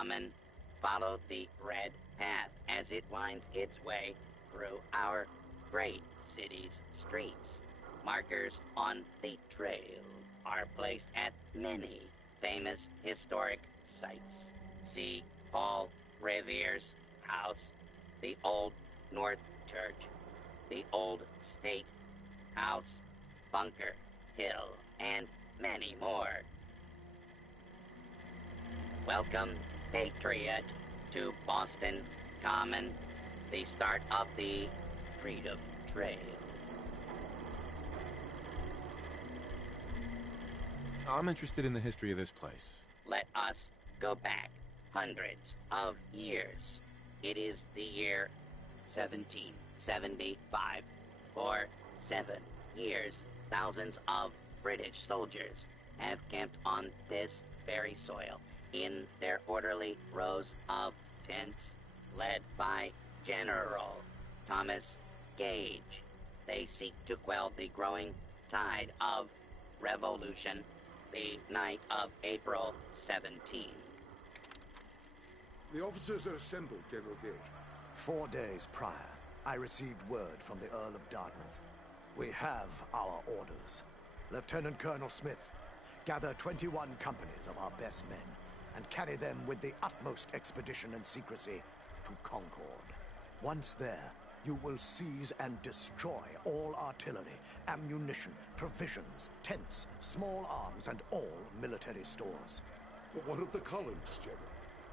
common. Follow the red path as it winds its way through our great city's streets. Markers on the trail are placed at many famous historic sites. See Paul Revere's house, the Old North Church, the Old State House, Bunker Hill, and many more. Welcome, Patriot, to Boston Common, the start of the Freedom Trail. I'm interested in the history of this place. Let us go back hundreds of years. It is the year 1775. For 7 years, thousands of British soldiers have camped on this very soil in their orderly rows of tents, led by General Thomas Gage. They seek to quell the growing tide of revolution the night of April 17. The officers are assembled, General Gage. 4 days prior, I received word from the Earl of Dartmouth. We have our orders. Lieutenant Colonel Smith, gather 21 companies of our best men and carry them with the utmost expedition and secrecy to Concord. Once there, you will seize and destroy all artillery, ammunition, provisions, tents, small arms, and all military stores. But what of the colonists, General?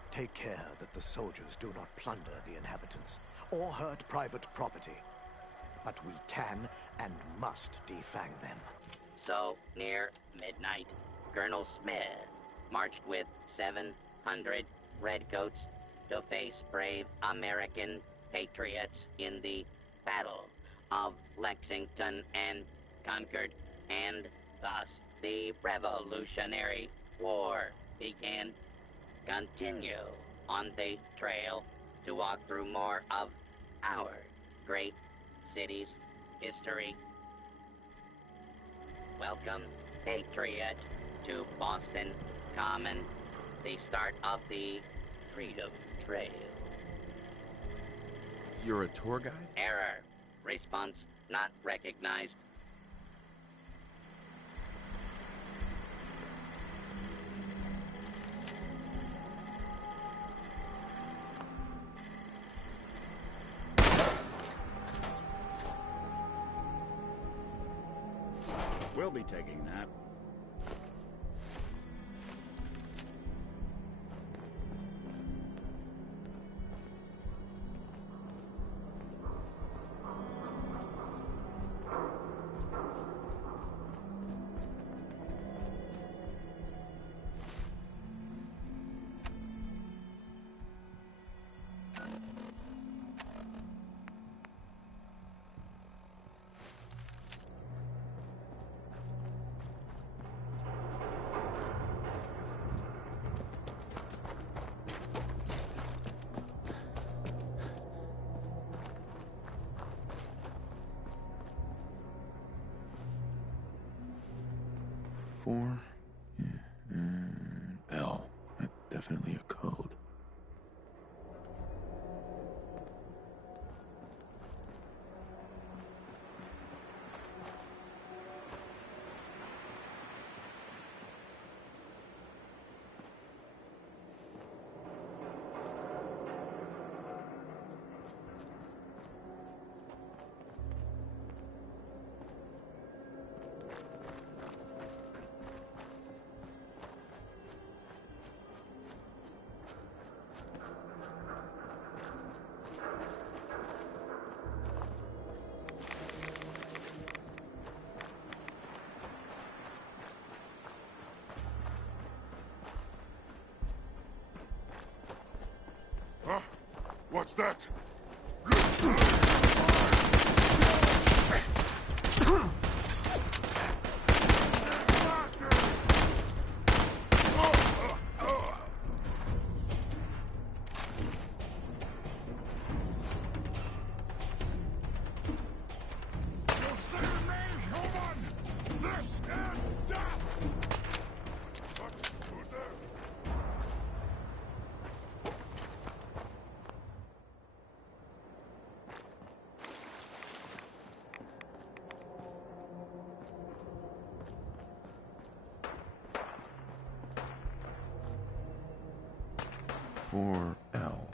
Take care that the soldiers do not plunder the inhabitants or hurt private property. But we can and must defang them. So, near midnight, Colonel Smith marched with 700 redcoats to face brave American patriots in the Battle of Lexington and Concord, and thus the Revolutionary War began. Continue on the trail to walk through more of our great city's history. Welcome, Patriot, to Boston Common, the start of the Freedom Trail. You're a tour guide? Error. Response not recognized. We'll be taking that. L. That's definitely a code. Huh? What's that? 4L.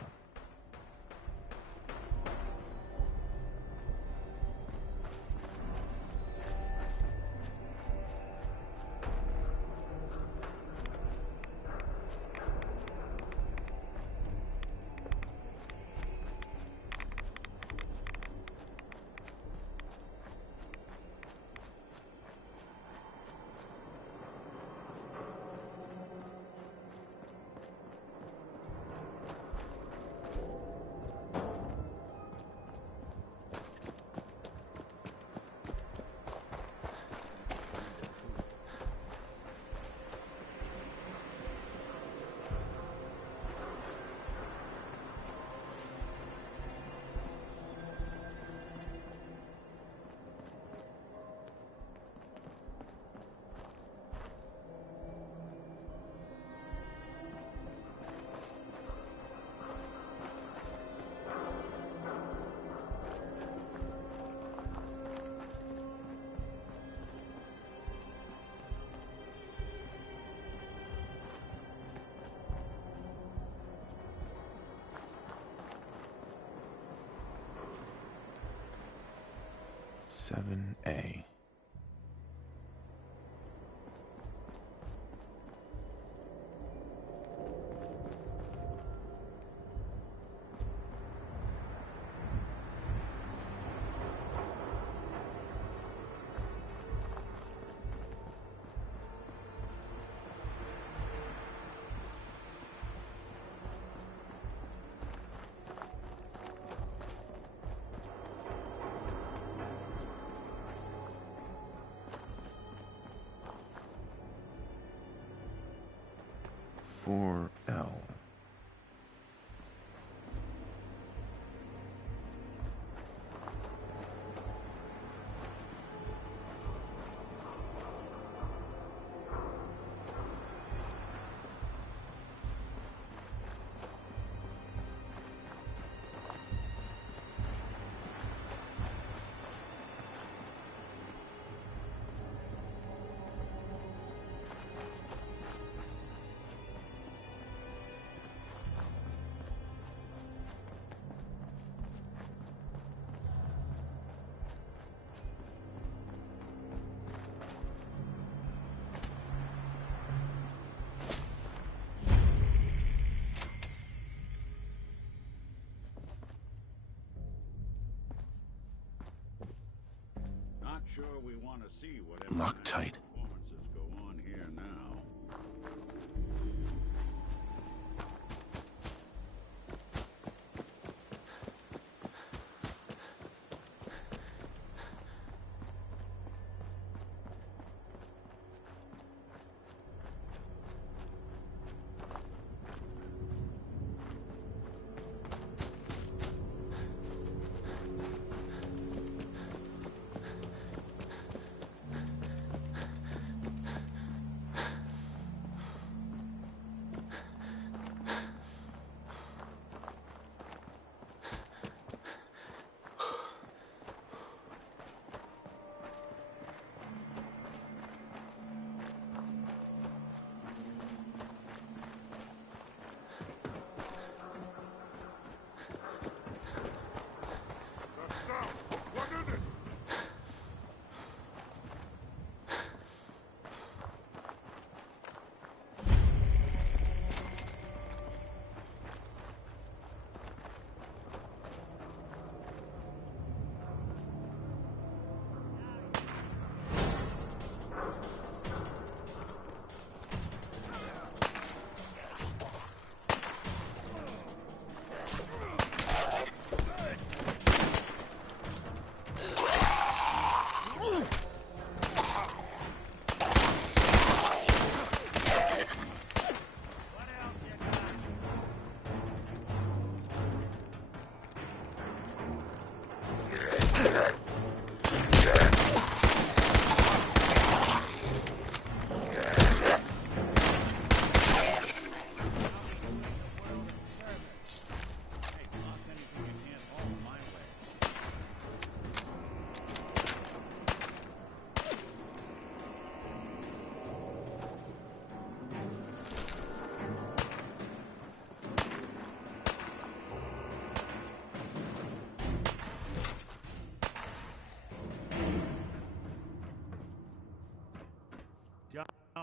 Seven A. For L. Not sure we want to see whatever Loctite. performances go on here now.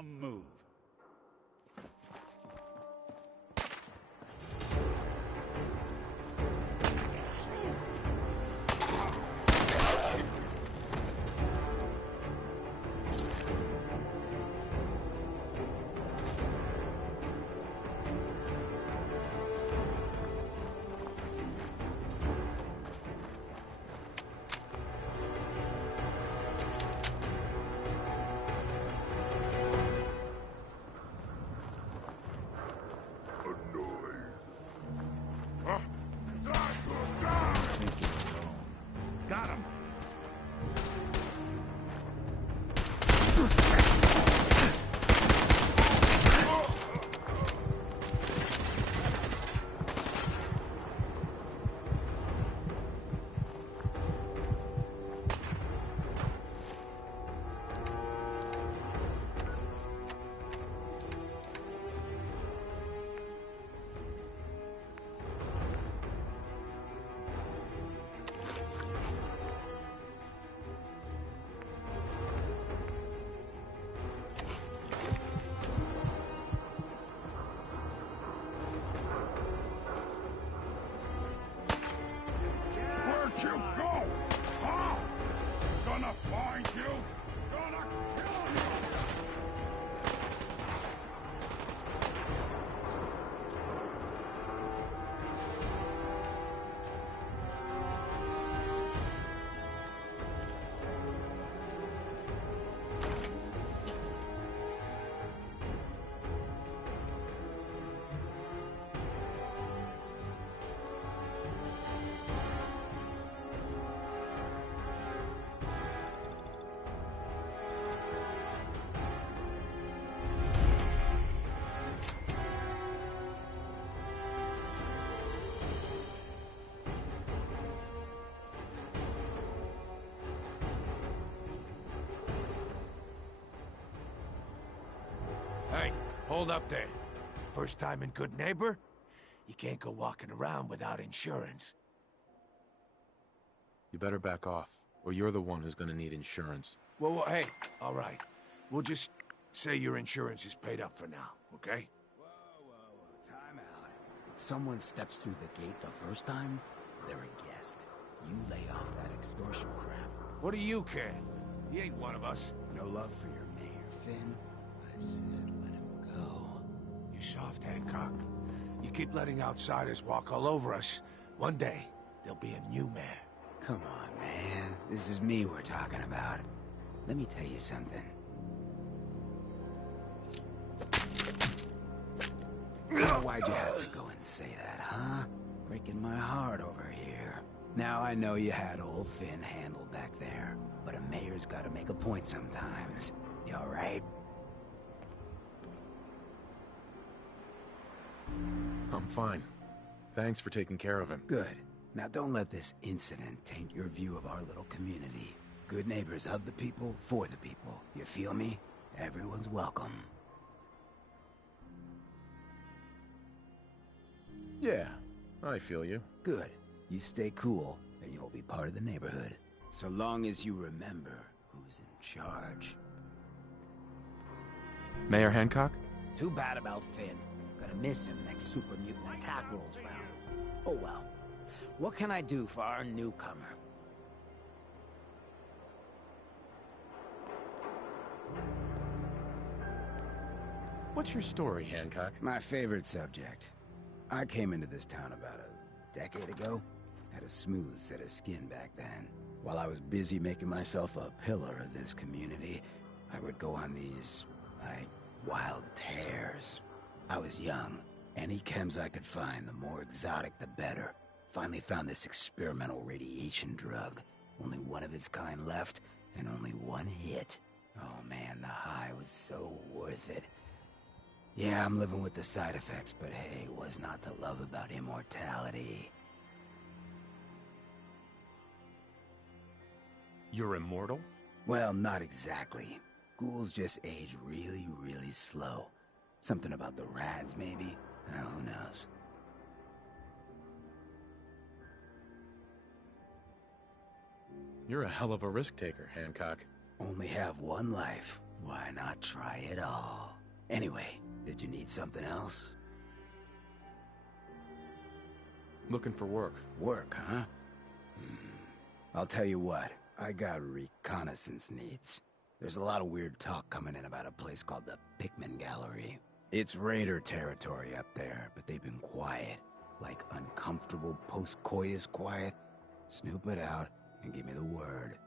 Some move. Got him. Where'd you go? Huh? Gonna find you. Gonna kill you. Hey, hold up there. First time in Good Neighbor? You can't go walking around without insurance. You better back off, or you're the one who's gonna need insurance. Well, hey, all right. We'll just say your insurance is paid up for now, okay? Whoa, time out. Someone steps through the gate the first time, they're a guest. You lay off that extortion crap. What do you care? He ain't one of us. No love for your mayor, Finn. I said let him go. You soft, Hancock. You keep letting outsiders walk all over us. One day, there'll be a new mayor. Come on, man. This is me we're talking about. Let me tell you something. Why'd you have to go and say that, huh? Breaking my heart over here. Now I know you had old Finn handled back there, but a mayor's gotta make a point sometimes. You alright? I'm fine. Thanks for taking care of him. Good. Now don't let this incident taint your view of our little community. Good neighbors of the people, for the people. You feel me? Everyone's welcome. Yeah, I feel you. Good. You stay cool, and you'll be part of the neighborhood. So long as you remember who's in charge. Mayor Hancock? Too bad about Finn. Gonna miss him next super mutant attack rolls round. Oh well. What can I do for our newcomer? What's your story, Hancock? My favorite subject. I came into this town about a decade ago. Had a smooth set of skin back then. While I was busy making myself a pillar of this community, I would go on these, wild tears. I was young. Any chems I could find, the more exotic the better. Finally found this experimental radiation drug. Only one of its kind left, and only one hit. Oh man, the high was so worth it. Yeah, I'm living with the side effects, but hey, what's not to love about immortality? You're immortal? Well, not exactly. Ghouls just age really, really slow. Something about the rads, maybe? Who knows? You're a hell of a risk taker, Hancock. Only have one life. Why not try it all? Anyway, did you need something else? Looking for work. Work, huh? I'll tell you what, I got reconnaissance needs. There's a lot of weird talk coming in about a place called the Pickman Gallery. It's raider territory up there, but they've been quiet. Like uncomfortable post-coitus quiet. Snoop it out and give me the word.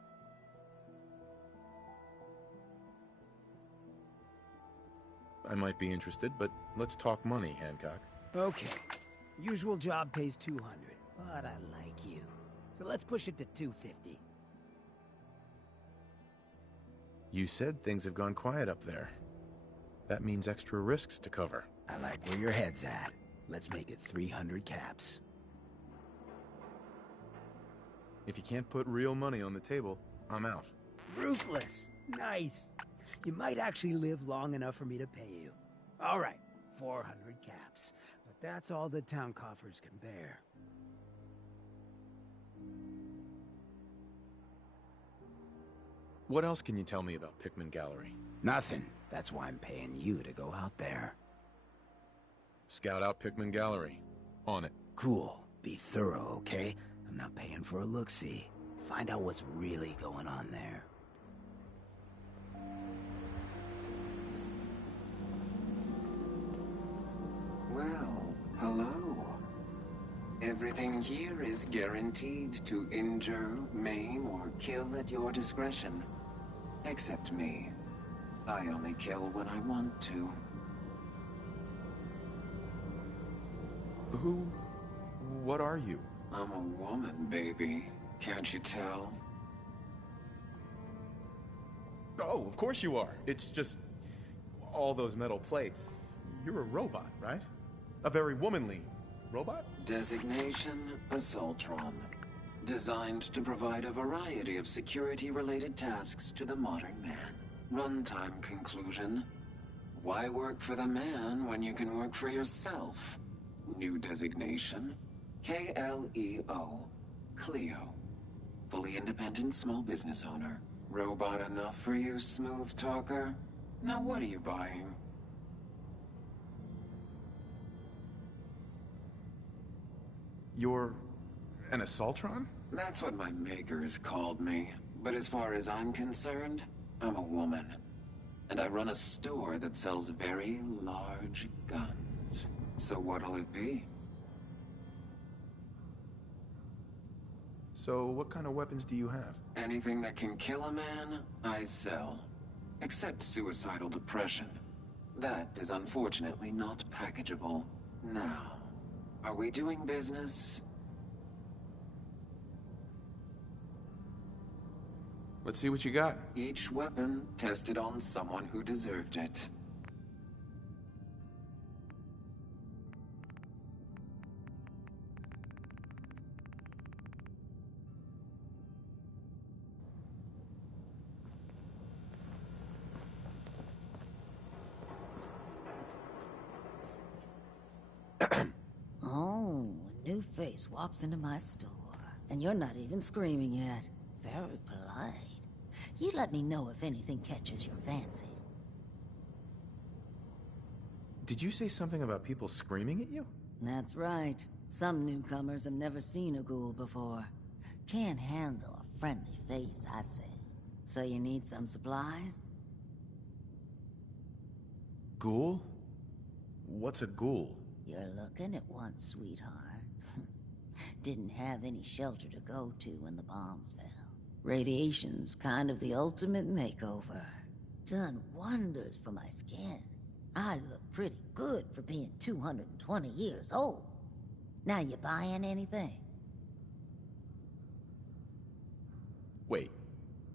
I might be interested, but let's talk money, Hancock. Okay. Usual job pays 200, but I like you. So let's push it to 250. You said things have gone quiet up there. That means extra risks to cover. I like where your head's at. Let's make it 300 caps. If you can't put real money on the table, I'm out. Ruthless. Nice. You might actually live long enough for me to pay you. All right, 400 caps. But that's all the town coffers can bear. What else can you tell me about Pickman Gallery? Nothing. That's why I'm paying you to go out there. Scout out Pickman Gallery. On it. Cool. Be thorough, okay? I'm not paying for a look-see. Find out what's really going on there. Well, hello. Everything here is guaranteed to injure, maim, or kill at your discretion. Except me. I only kill when I want to. What are you? I'm a woman, baby. Can't you tell? Oh, of course you are. It's just... all those metal plates. You're a robot, right? A very womanly robot? Designation, Assaultron. Designed to provide a variety of security-related tasks to the modern man. Runtime conclusion. Why work for the man when you can work for yourself? New designation. KLEO. Cleo. Fully independent small business owner. Robot enough for you, smooth talker? Now what are you buying? You're... an Assaultron? That's what my makers called me. But as far as I'm concerned, I'm a woman. And I run a store that sells very large guns. So what'll it be? So what kind of weapons do you have? Anything that can kill a man, I sell. Except suicidal depression. That is unfortunately not packageable. Now, are we doing business? Let's see what you got. Each weapon tested on someone who deserved it. Oh, a new face walks into my store. And you're not even screaming yet. Very polite. You let me know if anything catches your fancy. Did you say something about people screaming at you? That's right. Some newcomers have never seen a ghoul before. Can't handle a friendly face, I say. So you need some supplies? Ghoul? What's a ghoul? You're looking at one, sweetheart. Didn't have any shelter to go to when the bombs fell. Radiation's kind of the ultimate makeover. Done wonders for my skin. I look pretty good for being 220 years old. Now you buying anything? Wait,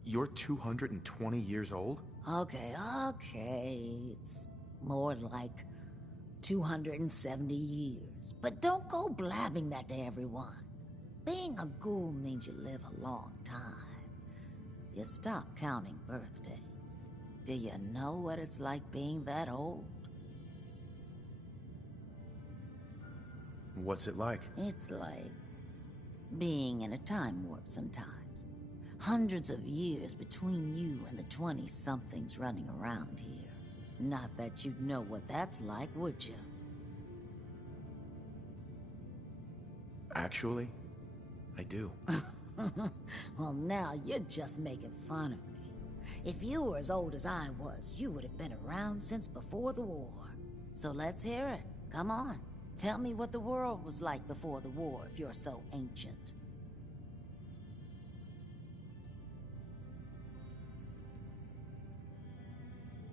you're 220 years old? Okay. It's more like 270 years. But don't go blabbing that to everyone. Being a ghoul means you live a long time. You stop counting birthdays. Do you know what it's like being that old? What's it like? It's like being in a time warp sometimes. Hundreds of years between you and the 20-somethings running around here. Not that you'd know what that's like, would you? Actually, I do. Well, now you're just making fun of me. If you were as old as I was, you would have been around since before the war. So let's hear it. Come on. Tell me what the world was like before the war if you're so ancient.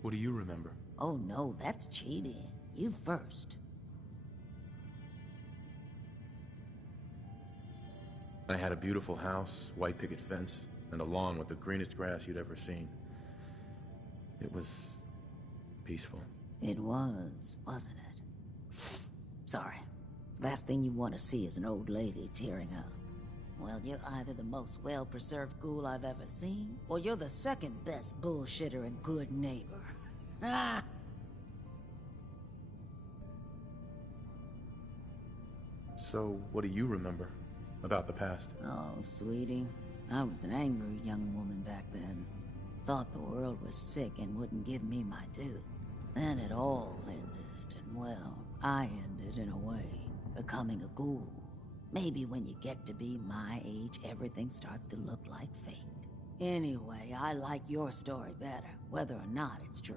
What do you remember? Oh no, that's cheating. You first. I had a beautiful house, white picket fence, and a lawn with the greenest grass you'd ever seen. It was peaceful. It was, wasn't it? Sorry. Last thing you want to see is an old lady tearing up. Well, you're either the most well-preserved ghoul I've ever seen, or you're the second best bullshitter and good neighbor. Ah! So, what do you remember about the past? Oh, sweetie. I was an angry young woman back then. Thought the world was sick and wouldn't give me my due. Then it all ended, and well, I ended in a way, becoming a ghoul. Maybe when you get to be my age, everything starts to look like fate. Anyway, I like your story better, whether or not it's true.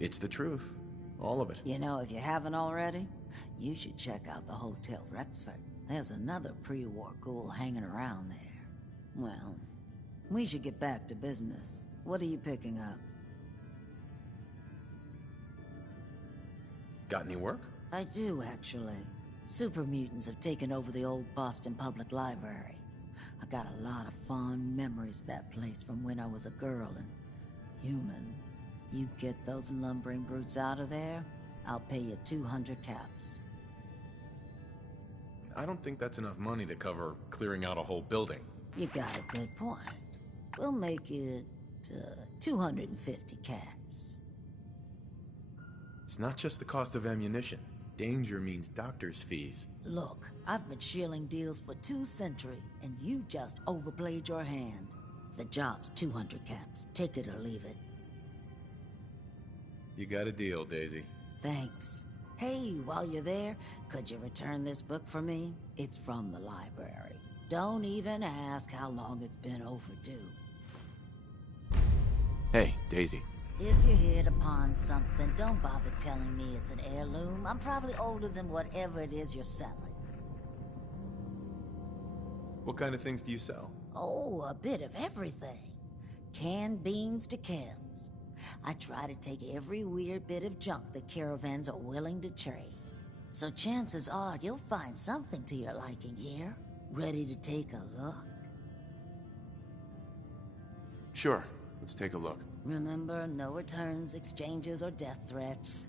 It's the truth. All of it. You know, if you haven't already, you should check out the Hotel Rexford. There's another pre-war ghoul hanging around there. Well, we should get back to business. What are you picking up? Got any work? I do, actually. Super mutants have taken over the old Boston Public Library. I got a lot of fond memories of that place from when I was a girl and human. You get those lumbering brutes out of there, I'll pay you 200 caps. I don't think that's enough money to cover clearing out a whole building. You got a good point. We'll make it 250 caps. It's not just the cost of ammunition. Danger means doctor's fees. Look, I've been shilling deals for 2 centuries, and you just overplayed your hand. The job's 200 caps. Take it or leave it. You got a deal, Daisy. Thanks. Hey, while you're there, could you return this book for me? It's from the library. Don't even ask how long it's been overdue. Hey, Daisy. If you hit upon something, don't bother telling me it's an heirloom. I'm probably older than whatever it is you're selling. What kind of things do you sell? Oh, a bit of everything. Canned beans to chems. I try to take every weird bit of junk the caravans are willing to trade. So chances are you'll find something to your liking here. Ready to take a look? Sure. Let's take a look. Remember, no returns, exchanges, or death threats.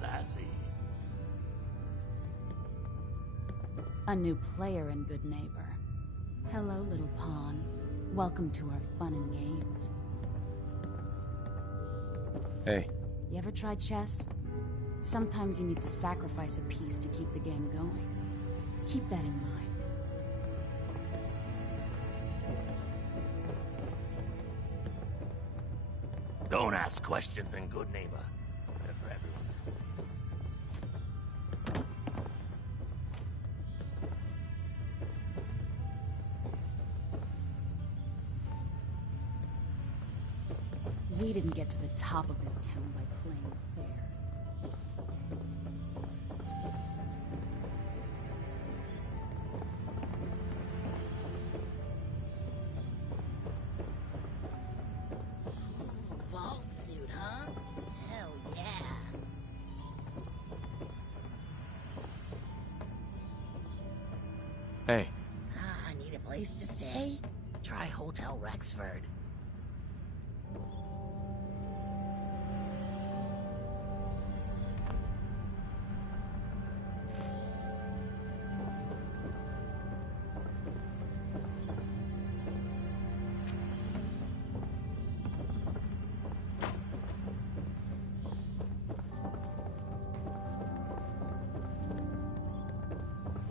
classy. A new player and good neighbor. Hello, little pawn. Welcome to our fun and games. Hey. You ever tried chess? Sometimes you need to sacrifice a piece to keep the game going. Keep that in mind. Don't ask questions in good neighbor. Better for everyone. We didn't get to the top of this town by playing fair. Vault suit, huh? Hell yeah. Hey. Need a place to stay? Try Hotel Rexford.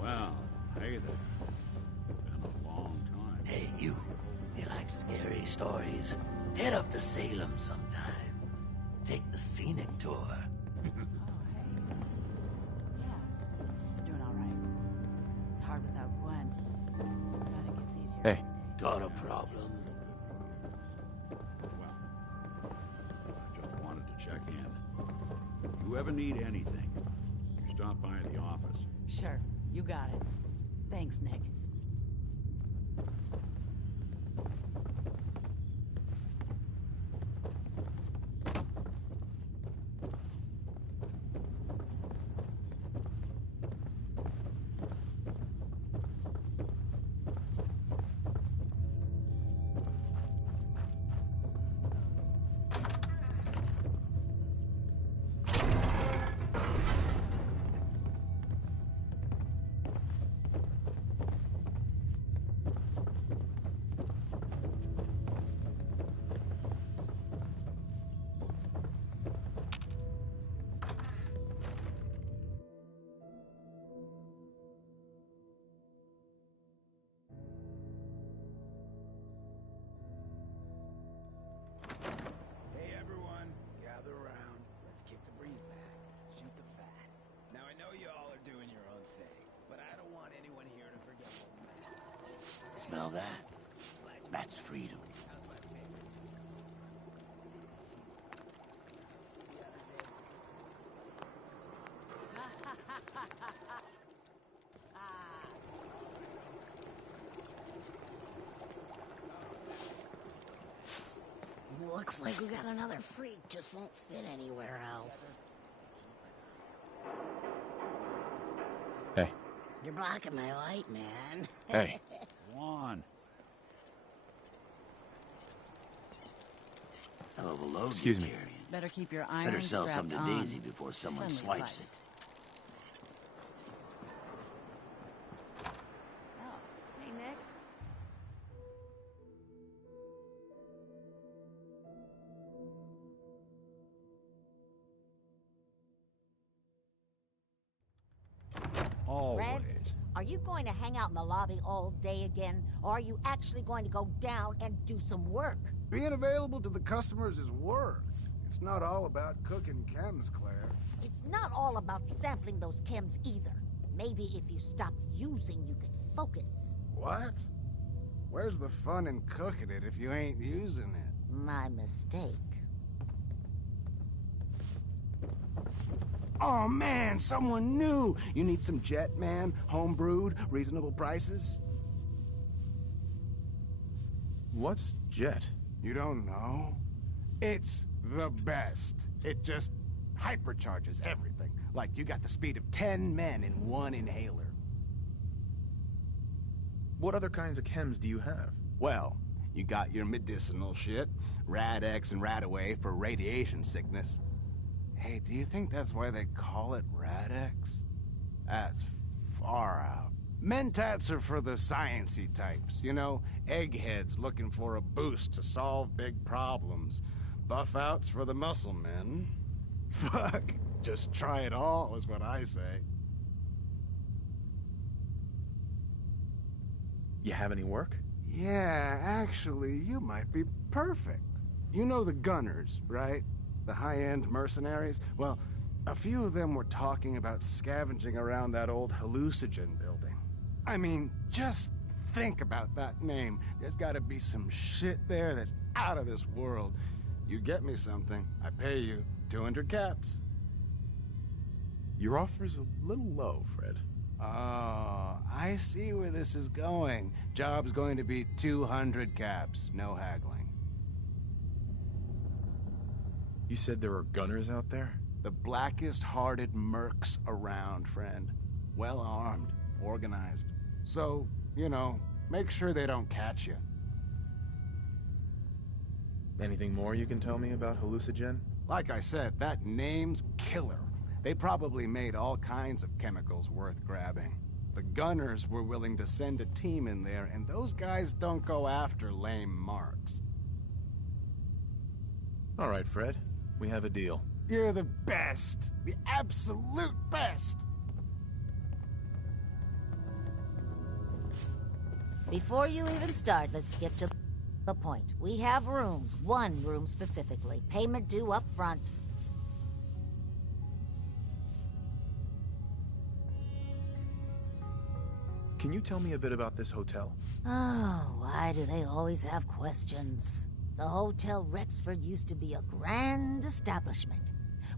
Well, hey there. Been a long time. Hey, you. You like scary stories? Head up to Salem sometime. Take the scenic tour. Oh, hey. Yeah, you're doing all right. It's hard without Gwen. But it gets easier Hey. every day. Got a problem? Well, I just wanted to check in. If you ever need anything, you stop by the office. Sure, you got it. Thanks, Nick. Hey everyone, gather around. Let's kick the breeze back. Shoot the fat. Now I know you all are doing your own thing, but I don't want anyone here to forget what matters. Smell that? That's freedom. Looks like we got another freak, just won't fit anywhere else. Hey. You're blocking my light, man. Hey. Go on. Hell of a load. Excuse you're me. carrying. Better keep your iron Better sell some strapped to on. Daisy before someone Friendly swipes price. it. Oh, hey, Nick. Always. Are you going to hang out in the lobby all day again, or are you actually going to go down and do some work? Being available to the customers is work. It's not all about cooking chems, Claire. It's not all about sampling those chems either. Maybe if you stopped using, you could focus. What? Where's the fun in cooking it if you ain't using it? My mistake. Oh man, someone new! You need some Jet, man? Homebrewed, reasonable prices? What's Jet? You don't know? It's the best. It just hypercharges everything. Like you got the speed of 10 men in one inhaler. What other kinds of chems do you have? Well, you got your medicinal shit, Rad-X and Radaway for radiation sickness. Hey, do you think that's why they call it Rad-X? That's far out. Mentats are for the sciencey types, you know? Eggheads looking for a boost to solve big problems. Buff-outs for the muscle men. Fuck, just try it all is what I say. You have any work? Yeah, actually, you might be perfect. You know the Gunners, right? The high-end mercenaries? Well, a few of them were talking about scavenging around that old hallucinogen building. I mean, just think about that name. There's gotta be some shit there that's out of this world. You get me something, I pay you 200 caps. Your offer's a little low, Fred. Oh, I see where this is going. Job's going to be 200 caps, no haggling. You said there are gunners out there? The blackest-hearted mercs around, friend. Well-armed, organized. So, you know, make sure they don't catch you. Anything more you can tell me about hallucinogen? Like I said, that name's killer. They probably made all kinds of chemicals worth grabbing. The Gunners were willing to send a team in there, and those guys don't go after lame marks. All right, Fred. We have a deal. You're the best. The absolute best. Before you even start, let's skip to the point. We have rooms, one room specifically. Payment due up front. Can you tell me a bit about this hotel? Oh, why do they always have questions? The Hotel Rexford used to be a grand establishment.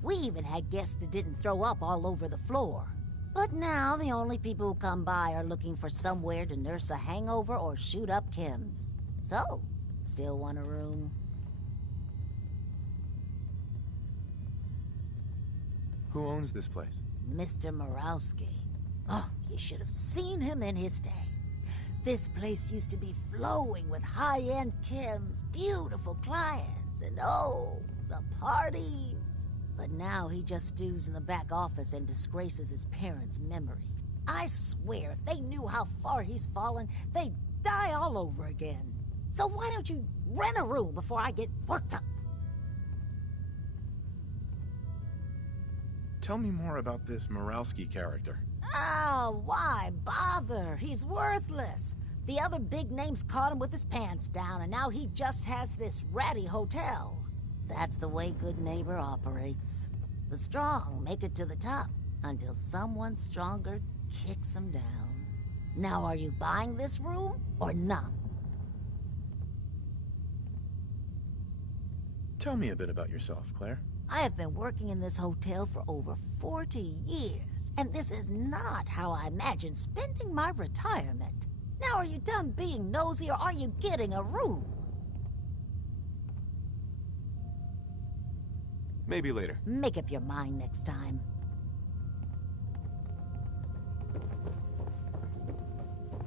We even had guests that didn't throw up all over the floor. But now the only people who come by are looking for somewhere to nurse a hangover or shoot up chems. So, still want a room? Who owns this place? Mr. Murawski. Oh, you should have seen him in his day. This place used to be flowing with high-end chems, beautiful clients, and oh, the parties. But now he just stews in the back office and disgraces his parents' memory. I swear, if they knew how far he's fallen, they'd die all over again. So why don't you rent a room before I get worked up? Tell me more about this Murawski character. Oh, why bother? He's worthless. The other big names caught him with his pants down, and now he just has this ratty hotel. That's the way Good Neighbor operates. The strong make it to the top, until someone stronger kicks them down. Now, are you buying this room, or not? Tell me a bit about yourself, Claire. I have been working in this hotel for over 40 years, and this is not how I imagined spending my retirement. Now, are you done being nosy, or are you getting a room? Maybe later. Make up your mind next time.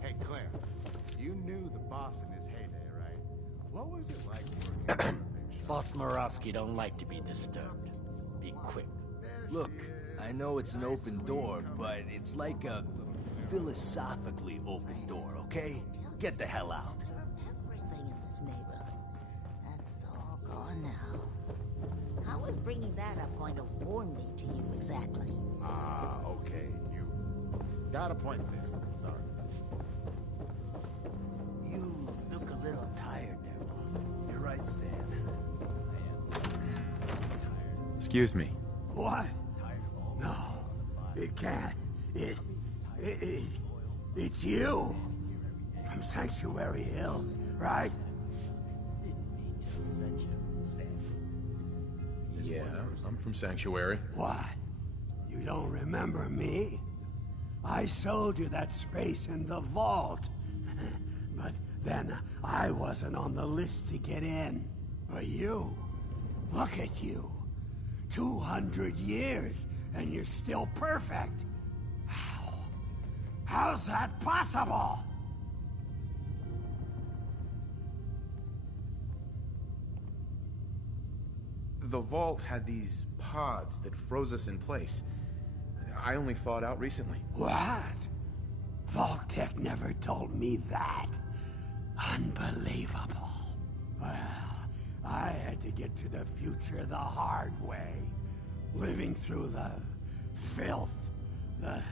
Hey, Claire, you knew the boss in his heyday, right? What was it like working for Boss Murawski don't like to be disturbed. Be quick. Look, I know it's an open door, but it's like a philosophically open door, okay? Get the hell out. Everything in this neighborhood. That's all gone now. How is bringing that up going to warn me to you exactly? Ah, okay, you got a point there. Sorry. You look a little tired there, boss. You're right, Stan. Excuse me. What? No, it can't. It's you. From Sanctuary Hills, right? Yeah, I'm from Sanctuary. What? You don't remember me? I sold you that space in the vault. But then I wasn't on the list to get in. But you, look at you. 200 years, and you're still perfect. How? How's that possible? The vault had these pods that froze us in place. I only thawed out recently. What? Vault-Tec never told me that. Unbelievable. Well, I had to get to the future the hard way. Living through the filth, the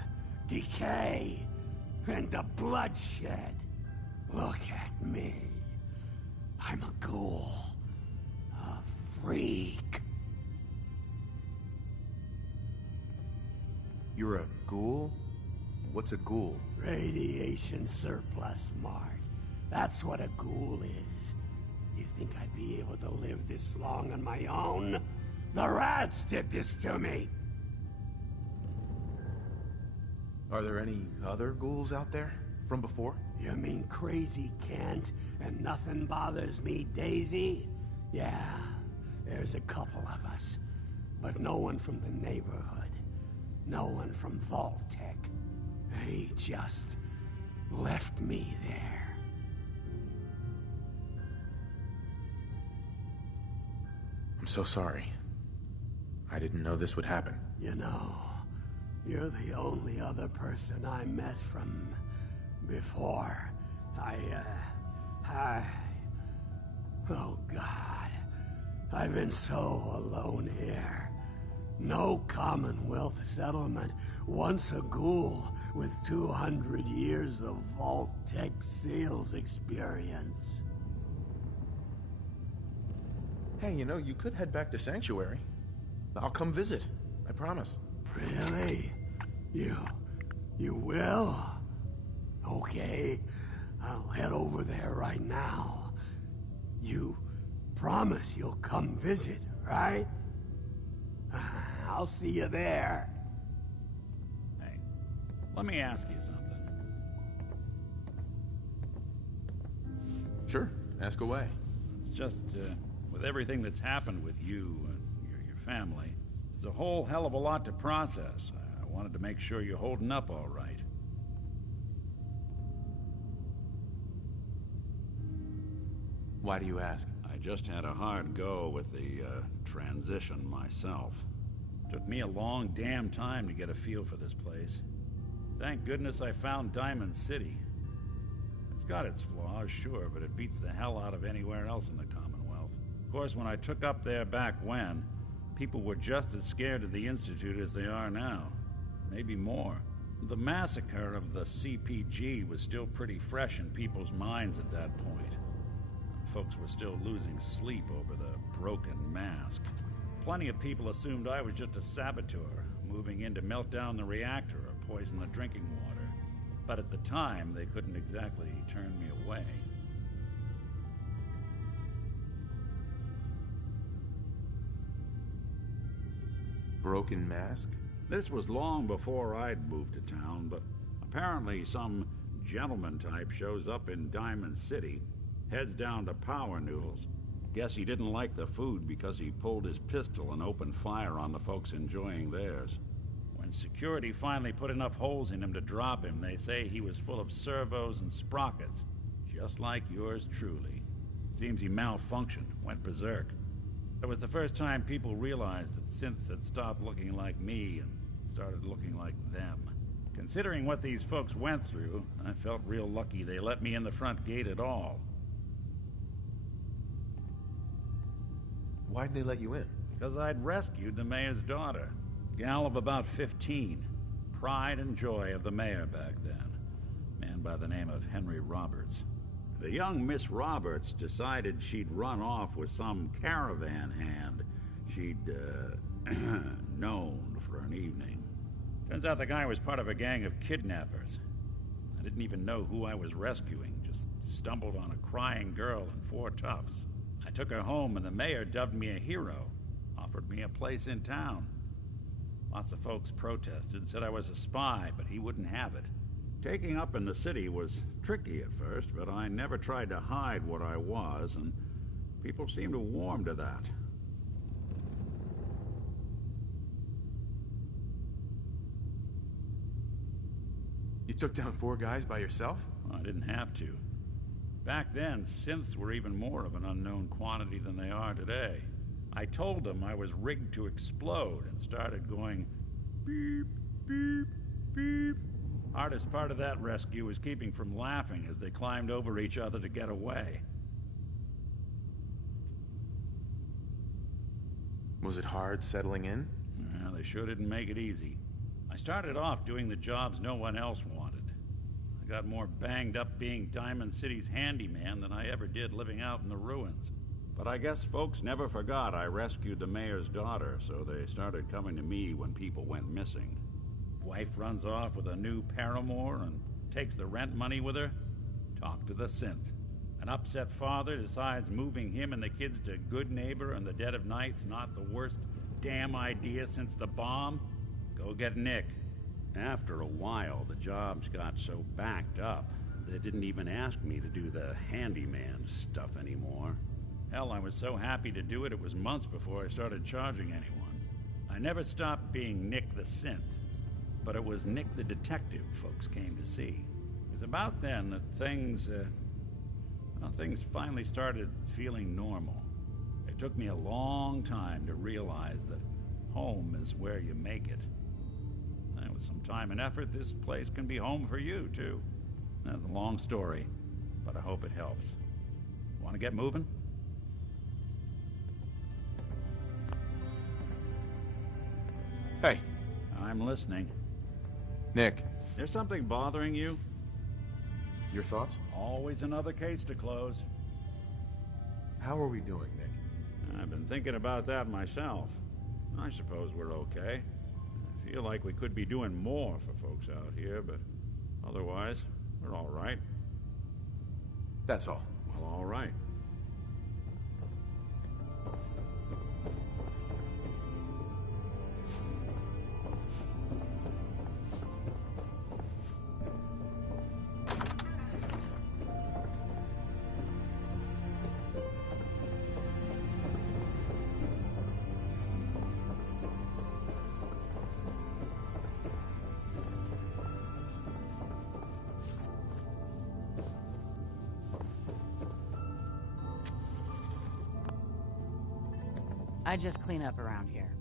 decay, and the bloodshed. Look at me. I'm a ghoul. A freak. You're a ghoul? What's a ghoul? Radiation surplus, Mart. That's what a ghoul is. You think I'd be able to live this long on my own? The rats did this to me! Are there any other ghouls out there? From before? You mean Crazy Kent and Nothing Bothers Me Daisy? Yeah, there's a couple of us. But no one from the neighborhood. No one from Vault-Tec. They just left me there. I'm so sorry. I didn't know this would happen. You know, you're the only other person I met from before. Oh God. I've been so alone here. No Commonwealth settlement. Once a ghoul with 200 years of Vault-Tec sales experience. Hey, you know, you could head back to Sanctuary. I'll come visit. I promise. Really? You will? Okay. I'll head over there right now. You promise you'll come visit, right? I'll see you there. Hey, let me ask you something. Sure, ask away. It's just, with everything that's happened with you and your family, it's a whole hell of a lot to process. I wanted to make sure you're holding up all right. Why do you ask? I just had a hard go with the transition myself. Took me a long damn time to get a feel for this place. Thank goodness I found Diamond City. It's got its flaws, sure, but it beats the hell out of anywhere else in the Commonwealth. Of course, when I took up there back when, people were just as scared of the Institute as they are now. Maybe more. The massacre of the CPG was still pretty fresh in people's minds at that point. Folks were still losing sleep over the broken mask. Plenty of people assumed I was just a saboteur, moving in to melt down the reactor or poison the drinking water. But at the time, they couldn't exactly turn me away. Broken mask? This was long before I'd moved to town, but apparently some gentleman type shows up in Diamond City, heads down to Power Noodles. Guess he didn't like the food because he pulled his pistol and opened fire on the folks enjoying theirs. When security finally put enough holes in him to drop him, they say he was full of servos and sprockets, just like yours truly. Seems he malfunctioned, went berserk. It was the first time people realized that synths had stopped looking like me and started looking like them. Considering what these folks went through, I felt real lucky they let me in the front gate at all. Why'd they let you in? Because I'd rescued the mayor's daughter. Gal of about 15. Pride and joy of the mayor back then. Man by the name of Henry Roberts. The young Miss Roberts decided she'd run off with some caravan hand she'd, known for an evening. Turns out the guy was part of a gang of kidnappers. I didn't even know who I was rescuing, just stumbled on a crying girl and 4 toughs. I took her home and the mayor dubbed me a hero, offered me a place in town. Lots of folks protested, said I was a spy, but he wouldn't have it. Taking up in the city was tricky at first, but I never tried to hide what I was, and people seemed to warm to that. You took down 4 guys by yourself? Well, I didn't have to. Back then, synths were even more of an unknown quantity than they are today. I told them I was rigged to explode and started going beep, beep, beep. Hardest part of that rescue was keeping from laughing as they climbed over each other to get away. Was it hard settling in? Yeah, they sure didn't make it easy. I started off doing the jobs no one else wanted. I got more banged up being Diamond City's handyman than I ever did living out in the ruins. But I guess folks never forgot I rescued the mayor's daughter, so they started coming to me when people went missing. Wife runs off with a new paramour and takes the rent money with her. Talk to the synth. An upset father decides moving him and the kids to Good Neighbor in the dead of night's not the worst damn idea since the bomb. Go get Nick. After a while, the jobs got so backed up, they didn't even ask me to do the handyman stuff anymore. Hell, I was so happy to do it, it was months before I started charging anyone. I never stopped being Nick the synth, but it was Nick the detective folks came to see. It was about then that things finally started feeling normal. It took me a long time to realize that home is where you make it. And with some time and effort, this place can be home for you, too. That's a long story, but I hope it helps. Want to get moving? Hey. I'm listening. Nick. There's something bothering you? Your thoughts? Always another case to close. How are we doing, Nick? I've been thinking about that myself. I suppose we're okay. I feel like we could be doing more for folks out here, but otherwise, we're all right. That's all. Well, all right. I just clean up around here.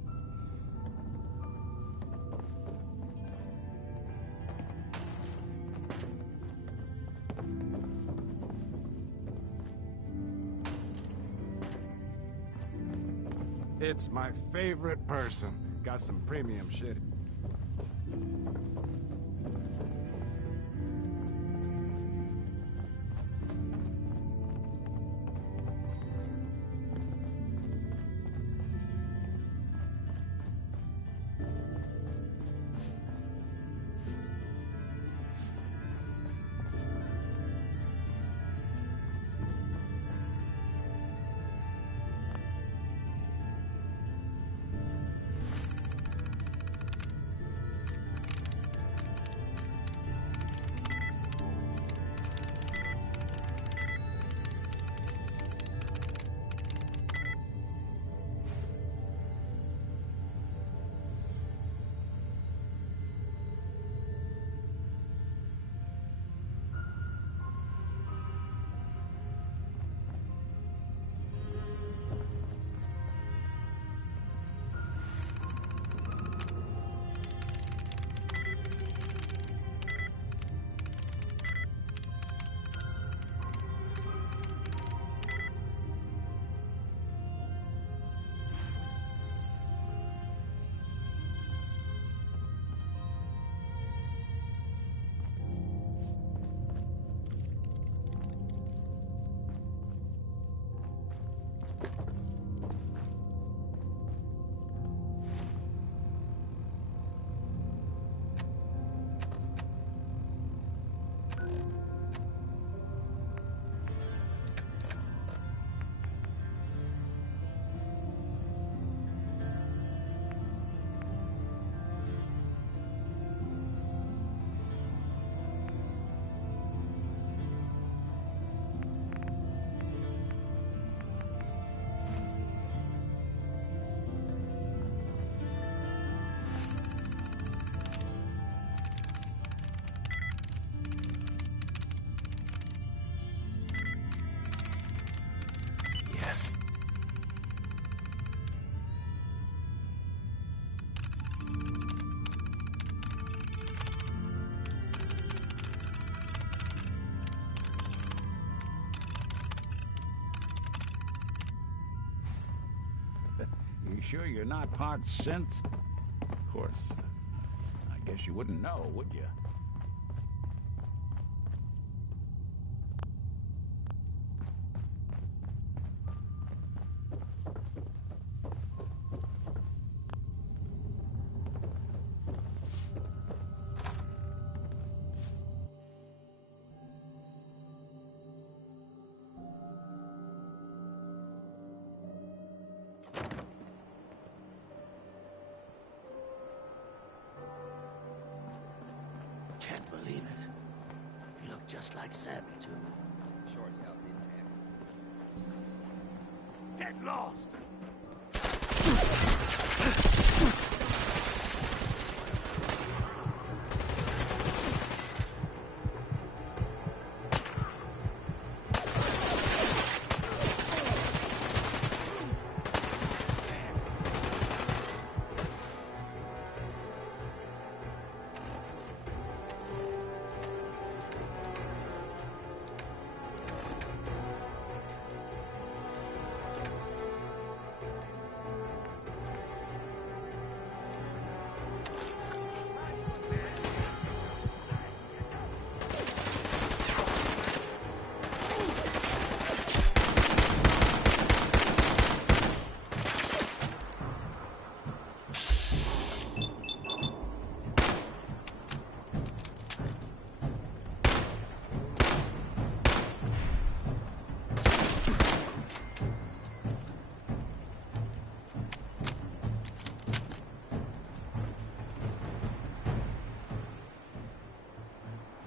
It's my favorite person. Got some premium shit. sure you're not part synth? Of course, I guess you wouldn't know, would you? Can't believe it. You look just like Sammy, too. Short hell, Get lost!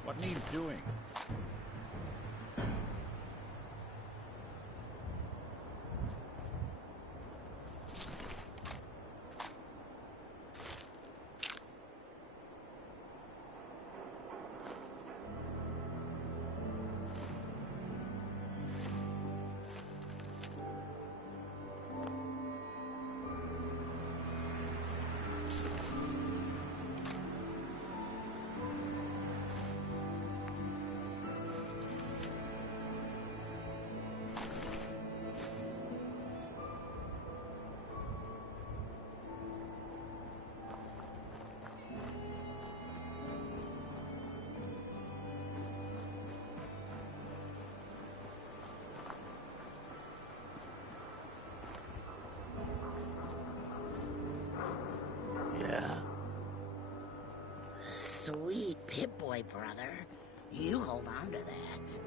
What needs doing? Yeah. Sweet Pip-Boy, brother. You hold on to that.